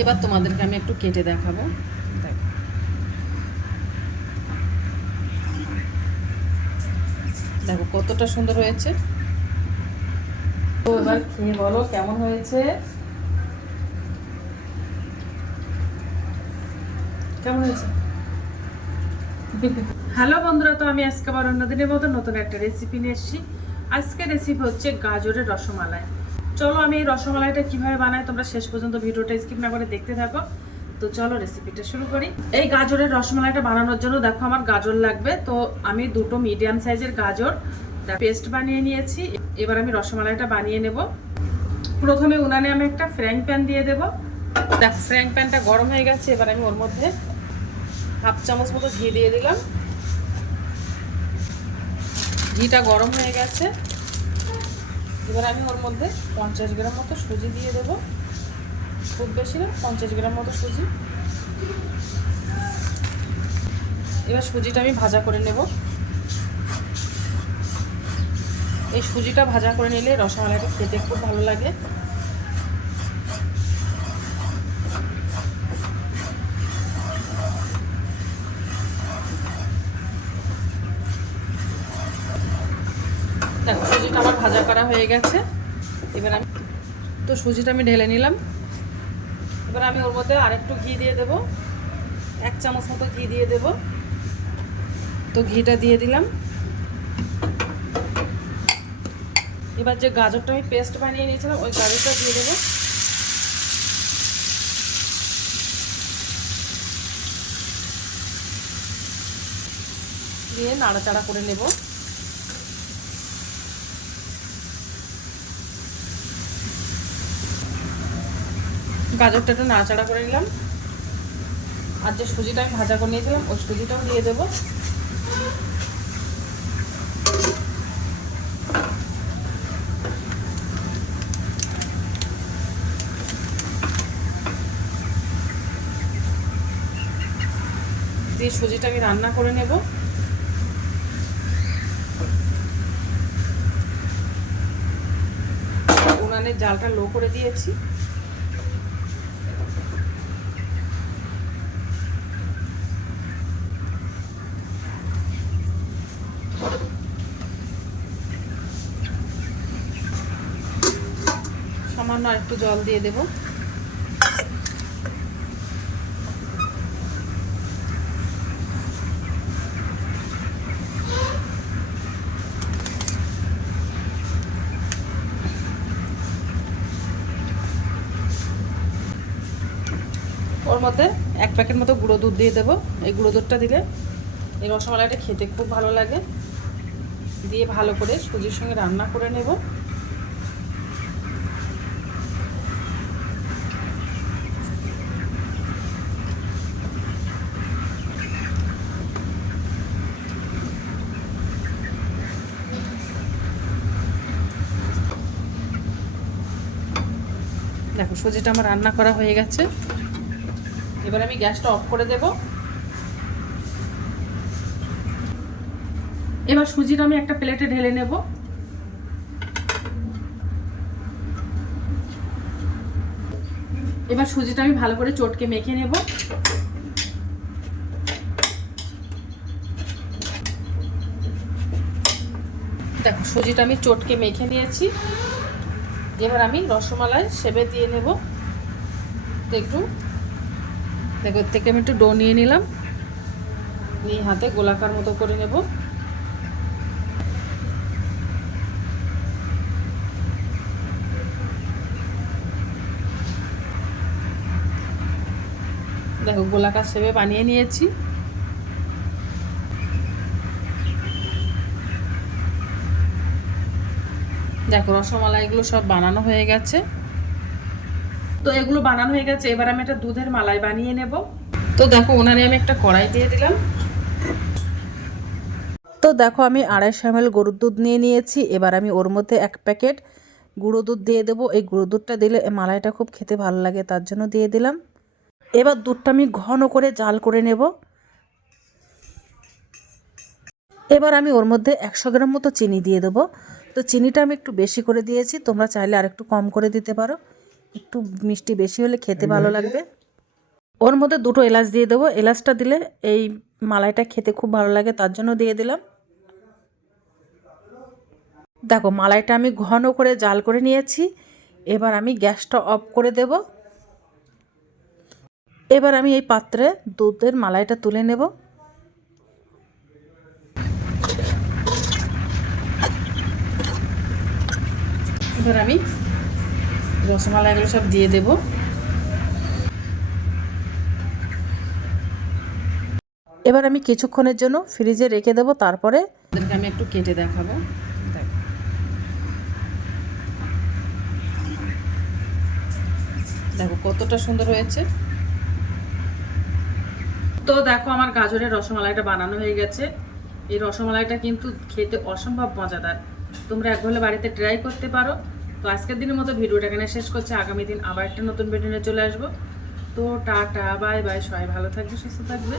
এবার তোমাদেরকে আমি একটু কেটে দেখাবো। দেখো। দেখো কতটা সুন্দর হয়েছে। তো এবার খেয়ে বলো কেমন হয়েছে? কেমন হয়েছে? হ্যালো বন্ধুরা, তো আমি আজকে আবার অন্যদিনের মতো নতুন একটা রেসিপি নিয়ে এসেছি। আজকে রেসিপি হচ্ছে গাজরের রসমালাই। চলো আমি এই রসমালাইটা কীভাবে বানাই তোমরা শেষ পর্যন্ত ভিডিওটা স্কিপ না করে দেখতে থাকো। তো চলো রেসিপিটা শুরু করি। এই গাজরের রসমালাইটা বানানোর জন্য দেখো আমার গাজর লাগবে। তো আমি দুটো মিডিয়াম সাইজের গাজর পেস্ট বানিয়ে নিয়েছি। এবার আমি রসমালাইটা বানিয়ে নেব। প্রথমে উনানে আমি একটা ফ্রাইং প্যান দিয়ে দেবো। দেখ ফ্রাইং প্যানটা গরম হয়ে গেছে, এবার আমি ওর মধ্যে হাফ চামচ মতো ঘি দিয়ে দিলাম। ঘিটা গরম হয়ে গেছে। এবার আমি ওর মধ্যে পঞ্চাশ গ্রাম মতো সুজি দিয়ে দেবো। খুব বেশি না, পঞ্চাশ গ্রাম মতো সুজি। এবার সুজিটা আমি ভাজা করে নেব। এই সুজিটা ভাজা করে নিলে রসমালাইটা খেতে খুব ভালো লাগে। ভাজা করা হয়ে গেছে। এবার আমি তো সুজিটা আমি ঢেলে নিলাম। এবার আমি ওর মধ্যে আরেকটু ঘি দিয়ে দেব। এক চামচ মতো ঘি দিয়ে দেব। তো ঘিটা দিয়ে দিলাম। এবার যে গাজরটা আমি পেস্ট বানিয়ে নিয়েছিলাম, ওই গাজরটা দিয়ে দেবো। দিয়ে নাড়াচাড়া করে নেব। গাজরটা একটু নাড়াচাড়া করে নিলাম। আর যে সুজিটা আমি ভাজা করে নিয়েছিলাম, ওই সুজিটাও দিয়ে দেবো। দিয়ে সুজিটা আমি রান্না করে নেব। উনানের জালটা লো করে দিয়েছি। সামান্য একটু জল দিয়ে দেব। ওর মধ্যে এক প্যাকেট মতো গুঁড়ো দুধ দিয়ে দেবো। এই গুঁড়ো দুধটা দিলে এই রসমালাইটা খেতে খুব ভালো লাগে। দিয়ে ভালো করে সুজির সঙ্গে রান্না করে নেব। দেখো, সুজিটা আমার রান্না করা হয়ে গেছে। এবার আমি গ্যাসটা অফ করে দেব। এবার সুজিটা আমি একটা প্লেটে ঢেলে নেব। এবার সুজিটা আমি ভালো করে চটকে মেখে নেব। দেখো, সুজিটা আমি চটকে মেখে নিয়েছি। এবার আমি রসমালাই সেবে দিয়ে নেব। তো একটু, দেখো থেকে আমি একটু ডো নিয়ে নিলাম। নিয়ে হাতে গোলাকার মতো করে নেব। দেখো, গোলাকার সেবে বানিয়ে নিয়েছি। দেখো রসমালাইগুলো সব বানানো হয়ে গেছে। তো এগুলো বানানো হয়ে গেছে, এবার আমি একটা দুধের মালাই বানিয়ে নেব। তো দেখো, ওনারে আমি একটা কড়াই দিয়ে দিলাম। তো দেখো, আমি আড়াইশো এম গরুর দুধ নিয়ে নিয়েছি। এবার আমি ওর মধ্যে এক প্যাকেট গুঁড়ো দুধ দিয়ে দেবো। এই গুঁড়ো দুধটা দিলে মালাইটা খুব খেতে ভালো লাগে, তার জন্য দিয়ে দিলাম। এবার দুধটা আমি ঘন করে জাল করে নেব। এবার আমি ওর মধ্যে একশো গ্রাম মতো চিনি দিয়ে দেবো। তো চিনিটা আমি একটু বেশি করে দিয়েছি। তোমরা চাইলে আর একটু কম করে দিতে পারো। একটু মিষ্টি বেশি হলে খেতে ভালো লাগবে। ওর মধ্যে দুটো এলাচ দিয়ে দেবো। এলাচটা দিলে এই মালাইটা খেতে খুব ভালো লাগে তার জন্য দিয়ে দিলাম। দেখো মালাইটা আমি ঘন করে জাল করে নিয়েছি। এবার আমি গ্যাসটা অফ করে দেব। এবার আমি এই পাত্রে দুধের মালাইটা তুলে নেব। এবার আমি রসমালাইগুলো সব দিয়ে দেব। এবার আমি কিছুক্ষণের জন্য ফ্রিজে রেখে দেবো, তারপরে আমি একটু কেটে দেখাবো। দেখো। দেখো কতটা সুন্দর হয়েছে। তো দেখো আমার গাজরের রসমালাইটা বানানো হয়ে গেছে। এই রসমালাইটা কিন্তু খেতে অসম্ভব মজাদার। তোমরা এক হলে বাড়িতে ট্রাই করতে পারো। তো আজকের দিনের মতো ভিডিওটা এখানে শেষ করছে। আগামী দিন আবার একটা নতুন ভিডিও নিয়ে চলে আসব। তো টাটা বাই বাই সবাই ভালো থাকবে, সুস্থ থাকবে।